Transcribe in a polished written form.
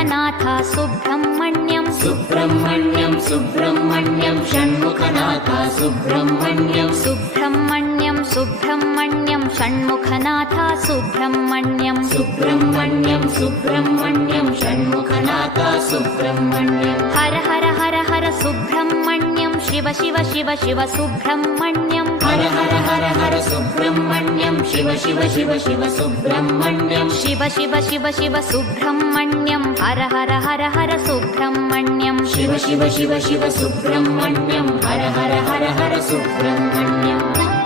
Shanmukhanath Subrahmanyam Subrahmanyam Subrahmanyam Shanmukhanath Subrahmanyam Subrahmanyam Subrahmanyam Shanmukhanath Subrahmanyam Subrahmanyam Subrahmanyam Shanmukhanath Subrahmanyam Har Har Har Har Subrahmanyam Shiva Shiva Shiva Shiva Subrahmanyam Har Har Har Har Subrahmanyam Shiva Shiva Shiva Shiva Subrahmanyam Shiva Shiva Shiva Shiva Subrahmanyam Har Har Har Har Subrahmanyam Shiva Shiva Shiva Shiva Subrahmanyam Har Har Har Har Subrahmanyam